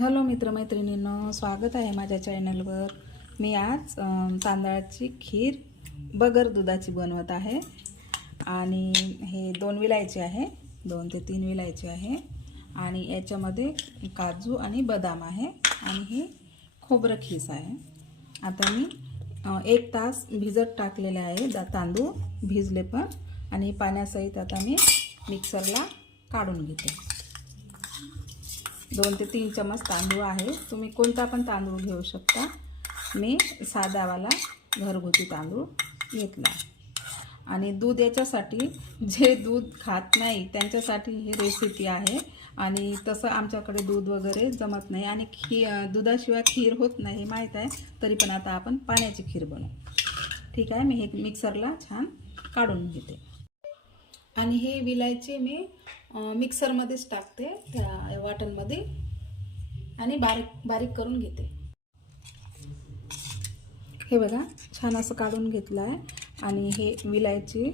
Hello मित्रमैत्रिणींनो स्वागत आहे माझ्या चॅनलवर. मी आज तांदळाची खीर बगर दुधाची बनवत आहे. आणि हे दोन विलायची आहे दोन ते तीन विलायची आहे. आणि याच्यामध्ये काजू आणि बदाम आहे. आणि हे खोबरं खीस आहे. आता मी एक तास भिजत टाकलेले आहे दा तांदूळ भिजले पण. आणि पाण्यासहित आता मी मिक्सरला काढून घेते. दोन ते तीन चमच तांदूळ आहे. तुम्ही कोणता पण तांदूळ घेऊ शकता. मी साधावाला घरगुती तांदूळ घेतला आणि दूध याच्यासाठी जे दूध खात नाही त्यांच्यासाठी ही रेसिपी आहे. आणि तसं आमच्याकडे दूध वगैरे जमत नाही. आणि खी दुधाशिवाय खीर होत नाही हे माहीत आहे. तरी पण आता आपण पाण्याची खीर बनवू. ठीक आहे मी हे मिक्सरला छान काढून घेते. आणि हे विलायची मी मिक्सरमध्येच टाकते त्या वाटणमध्ये. आणि बारीक बारीक करून घेते. हे बघा छान असं काढून घेतलं आहे आणि हे विलायची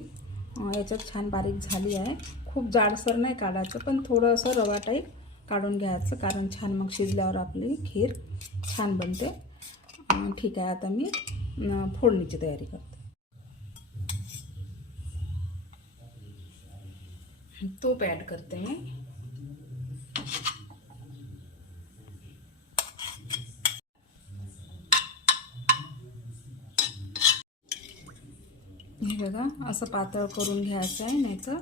याच्यात छान बारीक झाली आहे. खूप जाडसर नाही काढायचं पण थोडं असं रवा टाईप काढून घ्यायचं कारण छान मग शिजल्यावर आपली खीर छान बनते. ठीक आहे आता मी फोडणीची तयारी करते. तूप ॲड करते मी हे बघा असं पातळ करून घ्यायचं आहे नाही तर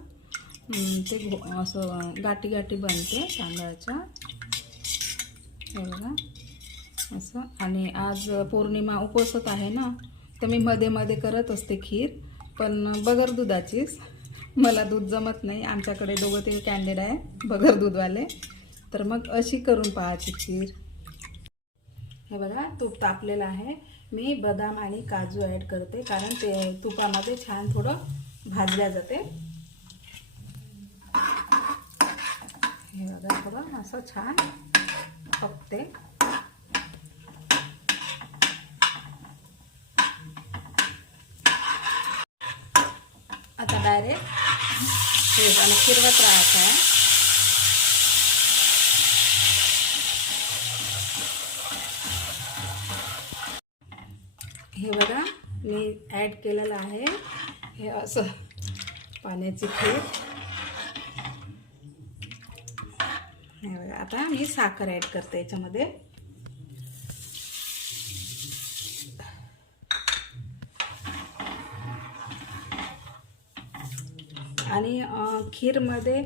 ते घो- असं गाठी गाठी बनते तांदळाच्या. हे बघा असं. आणि आज पौर्णिमा उपसत आहे ना तर मी मध्ये मध्ये करत असते खीर पण बगर दुधाचीच. मला दूध जमत नाही. आमच्याकडे दोघं ते कॅन्डेड आहे. बगर दूधवाले. तर मग अशी करून पाहायची खीर. हे बघा तूप तापलेलं आहे. मी बदाम आणि काजू ॲड करते कारण ते तुपामध्ये छान थोडं भाजल्या जाते. हे बघा थोडं असं छान पकते. आता डायरेक्ट हे आणि फिरवत राहायचं आहे. हे बघा मी ॲड केलेलं आहे. हे असं पाण्याची खीर हे बघा आता मी साखर ॲड करते याच्यामध्ये. आणि खीरमध्ये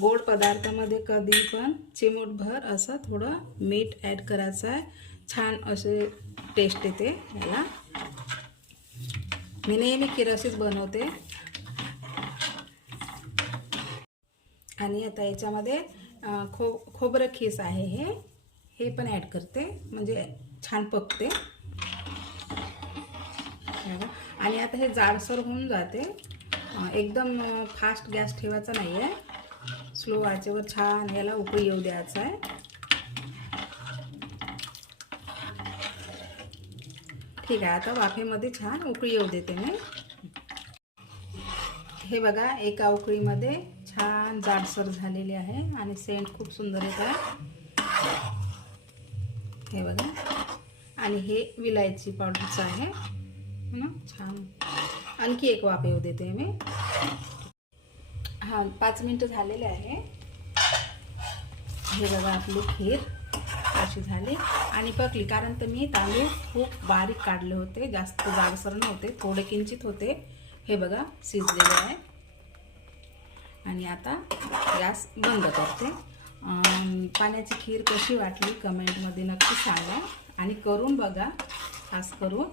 गोड पदार्थामध्ये कधी पण चिमूटभर असं थोडं मीठ ॲड करायचं आहे. छान असे टेस्ट येते याला. मी नेहमी खीर अशीच बनवते. आणि आता याच्यामध्ये खो खोबरं खीस आहे हे. हे पण ॲड करते म्हणजे छान पकते. आणि आता हे जाडसर होऊन जाते. एकदम फास्ट गॅस ठेवायचा नाही आहे स्लो आचेवर छान याला उकळी येऊ द्यायचा आहे. ठीक आहे आता वाफेमध्ये छान उकळी येऊ देते मी. हे बघा एका उकळीमध्ये छान जाडसर झालेली आहे आणि सेंट खूप सुंदर येत आहे. हे बघा. आणि हे विलायची पावडरचं आहे. हो ना? छान. आणखी एक वाफ येऊ देते मी. हां पाच मिनटं झालेले आहे. हे बघा आपली खीर अशी झाली. आणि पकली कारण तर मी तांदूळ खूप बारीक काढले होते. जास्त जाडसर नव्हते थोडे किंचित होते. हे बघा शिजलेले आहे. आणि आता गॅस बंद करते. पाण्याची खीर कशी वाटली कमेंटमध्ये नक्की सांगा. आणि करून बघा खास करून.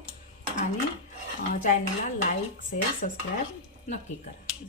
आणि चॅनलला लाईक शेअर सबस्क्राईब नक्की करा.